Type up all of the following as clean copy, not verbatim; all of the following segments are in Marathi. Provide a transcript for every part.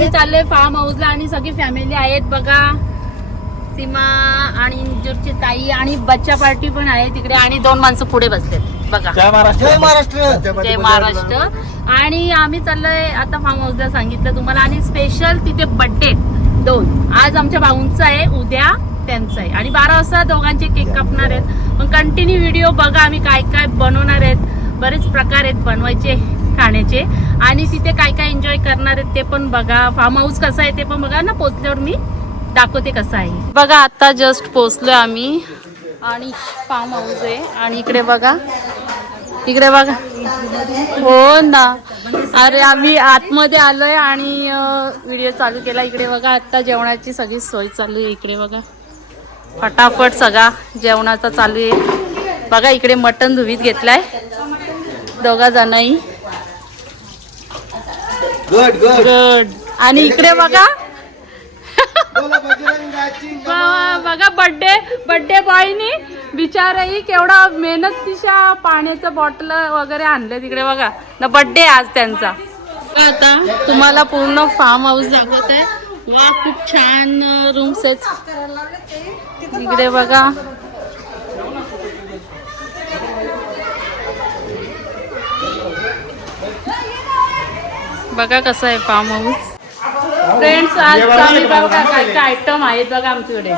आम्ही चाललोय फार्म हाऊसला आणि सगळी फॅमिली आहेत बघा. सीमा आणि इंजूरची ताई आणि बच्चा पार्टी पण आहे तिकडे आणि 2 माणसं पुढे बसलेत बघा. जय महाराष्ट्र. जय महाराष्ट्र. जय महाराष्ट्र. आणि आम्ही चाललोय आता फार्म हाऊसला सांगितलं तुम्हाला आणि स्पेशल तिथे बर्थडे 2. आज आमच्या भाऊंचा आहे, उद्या त्यांचा आहे आणि 12 वाजता दोघांचे केक कापणार आहेत. पण कंटिन्यू व्हिडिओ बघा आम्ही काय काय बनवणार आहेत. बरेच प्रकार आहेत बनवायचे खाण्याचे आणि तिथे काय काय एन्जॉय करणार आहेत ते पण बघा. फार्म हाऊस कसं आहे ते पण बघा ना. पोचल्यावर मी दाखवते कसं आहे बघा. आता जस्ट पोचलोय आम्ही आणि फार्म हाऊस आहे आणि इकडे बघा, इकडे बघा. हो ना. अरे आम्ही आतमध्ये आलोय आणि व्हिडिओ चालू केला. इकडे बघा आता जेवणाची सगळी सोय चालू आहे. इकडे बघा फटाफट सगळा जेवणाचा चालू आहे बघा. इकडे मटण धुवीत घेतलाय दोघा जणही. Good good. गुड. आणि इकडे बघा बघा बर्थडे बॉयनी बिचाराही केवढा मेहनतीच्या पाण्याचं बॉटल वगैरे आणले तिकडे बघा ना. बर्थडे आज त्यांचा. आता तुम्हाला पूर्ण फार्म हाऊस दाखवत आहे. वा खूप छान रूम्स आहेत इकडे बघा. बघा कसं आहे फार्म हाऊस. फ्रेंड्स आज आम्ही बघा काय काय आयटम आहेत बघा आमच्याकडे.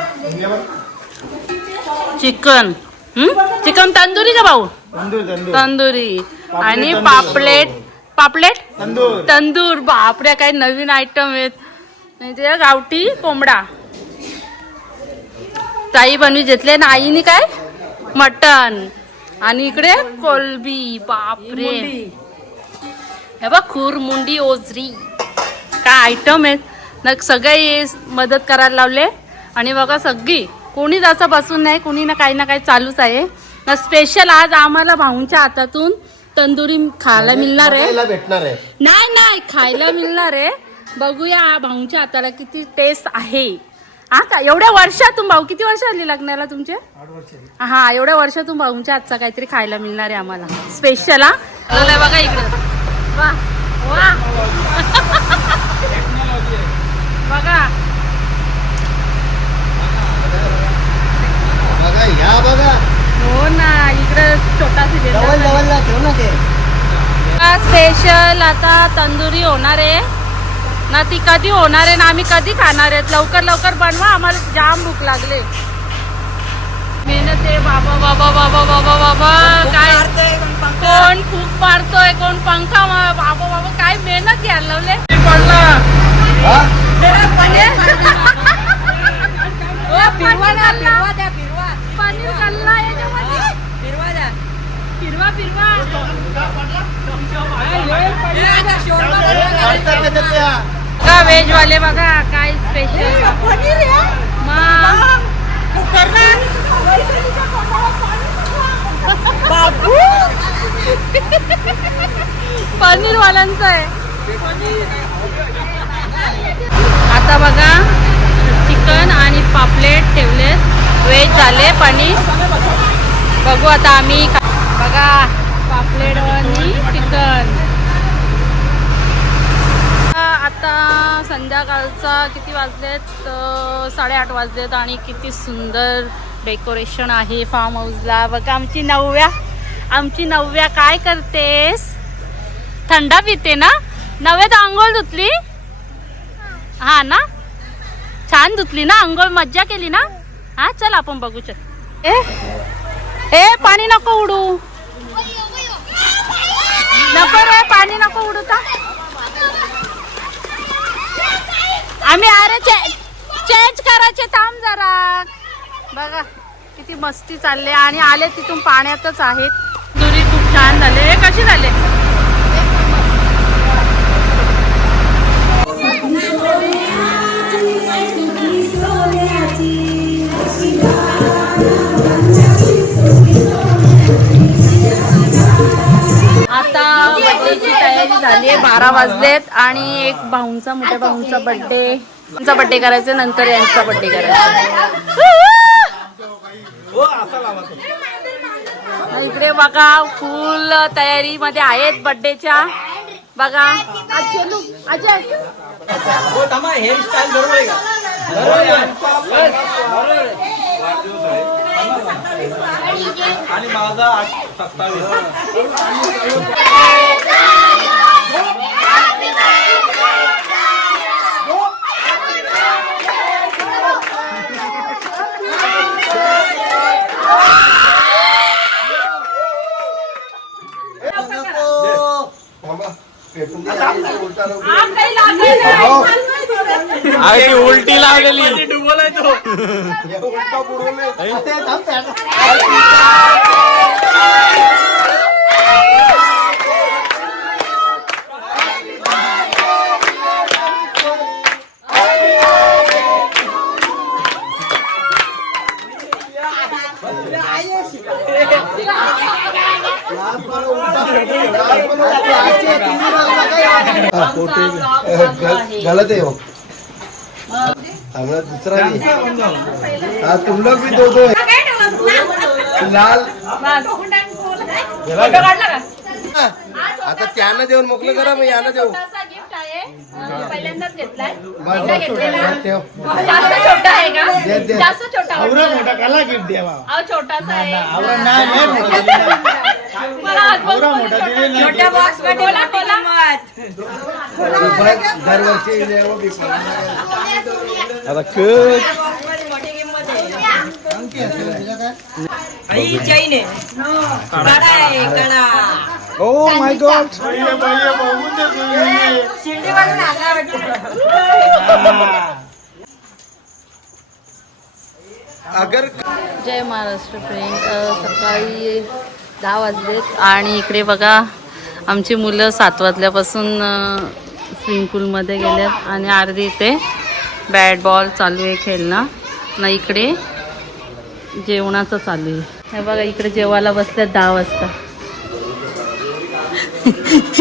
चिकन चिकन तंदुरी का भाऊ? तंदुरी आणि पापलेट तंदूर. बापरे काय नवीन आयटम आहेत. म्हणजे गावठी कोंबडा ताई बनवी घेतले ना आईने काय मटन. आणि इकडे कोलबी. बापरे हे बघ खुरमुंडी ओझरी काय आयटम आहेत ना. सगळे मदत करायला लावले आणि बघा सगळी कोणीच असं बसून नाही. कोणी ना काही चालूच आहे ना. स्पेशल आज आम्हाला भाऊंच्या हातातून तंदुरी खायला मिळणार आहे. भेटणार आहे. नाही खायला मिळणार आहे. बघूया भाऊंच्या हाताला किती टेस्ट आहे. हा का एवढ्या वर्षातून भाऊ किती वर्ष आली लग्नाला तुमचे? 8 वर्ष. हा एवढ्या वर्षातून भाऊंच्या हातचा काहीतरी खायला मिळणार आहे आम्हाला स्पेशल. हा बघा इकडे वा वा बघा बघा या बघा. हो ना. इकडे छोटा जवळ ठेव ना ते. स्पेशल आता तंदुरी होणार आहे ना. ती कधी होणार आहे ना आम्ही कधी खाणार आहेत. लवकर बनवा आम्हाला जाम भूक लागले. मेहनत आहे बाबा बाबा बाबा बाबा बाबा. काय कोण फूक मारतोय कोण पंखा बाबा बाबा काय मेहनत घ्यायला लावले. पनीर खाल्ला याच्यामध्ये. फिरवा बघा व्हेज वाले बघा काय स्पेशल पनीर वाल्यांचं आहे. आता बघा चिकन आणि पापलेट ठेवलेत. व्हेज झाले पनीर. बघू आता आम्ही बघा पापलेट आणि चिकन. आता संध्याकाळचा किती वाजलेत 8:30 वाजलेत आणि किती सुंदर डेकोरेशन आहे फार्म हाऊसला. बघा आमची नव्या काय करतेस? थंडा पिते ना. नव्यात आंघोळ धुतली. हा ना छान धुतली ना आंघोळ. मज्जा केली ना. हा चल आपण बघू. चल ए पाणी नको उडू. नको रे पाणी नको उडू. आम्ही अरे चेंज करायचे थांब जरा. बघा किती मस्ती चालले आणि आले तिथून पाण्यातच आहेत. दुरी खूप छान झाले. कशी झाले? आता बर्थडेची तयारी झाली आहे. 12 वाजलेत आणि एक भाऊंचा मोठ्या भाऊंचा बर्थडे करायचा. नंतर यांचा बर्थडे करायचा. इकडे बघा फुल तयारी मध्ये आहेत बर्थडेच्या. बघा अजय हो थांबा, हेअरस्टाईल बरोबर आहे का? आणि माझा 27. उलटी लागलेली डुबल आहे तो. गलत है वो हमारा दूसरा भी है। हाँ तुम लोग भी दो है लाल आता त्यानं देऊन मोकलं करा मी यानं देऊ गिफ्ट आहे पहिल्यांदाच घेतलाय ठेव जास्त छोटा आहे का दे, दे. जास्त छोटा आवरा मोठा काला गिफ्ट द्यावा अहो छोटासा आहे आवरा नाही मोठा मला हात बघ, आवरा मोठा दिले नाही. छोट्या बॉक्स मध्ये बोला बोला दरवर्षी वो भी आता खूप ओ माय गॉड बघून दे अगर जय महाराष्ट्र फ्रेंड सकाळी 10 वाजलेत आणि इकडे बघा आमची मुलं 7 वाजल्यापासून स्विमिंग पूलमध्ये गेल्यात आणि अर्धी इथे बॅट बॉल चालू आहे खेळणं ना इकडे जेवणाचं चालू आहे. हे बघा इकडे जेवायला बसल्यात 10 वाजता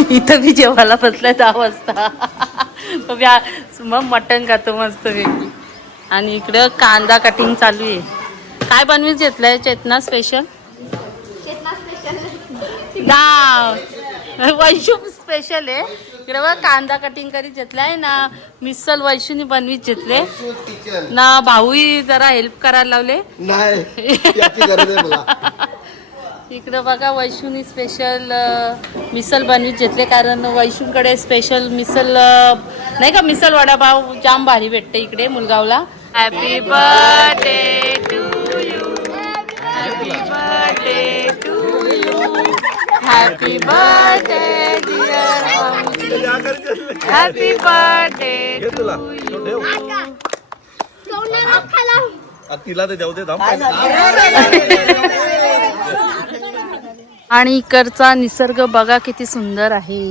इथं मी जेवायला बसल्या 10 वाजता मग मटण खातो मस्त पैकी आणि इकडं कांदा कटिंग चालू आहे. काय बनवीत घेतलंय चेतना स्पेशल वैशू स्पेशल आहे इकडे बघ कांदा कटिंग करीत घेतलाय ना मिसल वैशूनी बनवीत घेतले किचन ना भाऊही जरा हेल्प करायला लावले नाही याची गरज आहे मला इकडे बघा वैशूनी स्पेशल मिसल बनवीत घेतले कारण वैशूकडे स्पेशल मिसल नाही का मिसल वडापाव जाम भारी भेटते इकडे मुलगावला. Happy birthday to you happy birthday to you happy birthday dear happy birthday to you तिला ते जाऊ दे आणि इकडचा निसर्ग बघा किती सुंदर आहे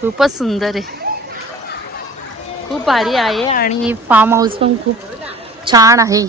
खूपच सुंदर आहे खूप भारी आहे आणि फार्म हाऊस पण खूप छान आहे.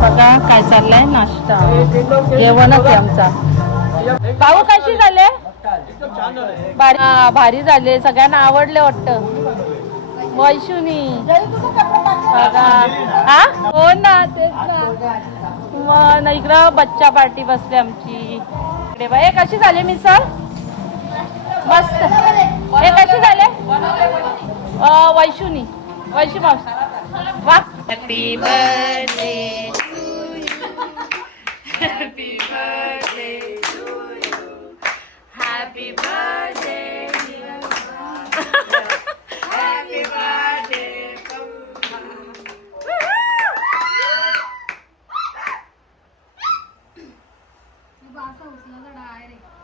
बघा काय चाललंय नाश्ता जेवणच आहे आमचा. भाऊ कशी झाले भारी झाले सगळ्यांना आवडले वाटतं. वैशुनी हा हो ना तेच ना मग इकडं बच्चा पार्टी बसली आमची इकडे. बाई कशी झाली मिसळ मस्त हे कशी झाले वैशुनी वैशू मावशी वा. Happy birthday happy birthday happy birthday असं उचला तर डायरेक्ट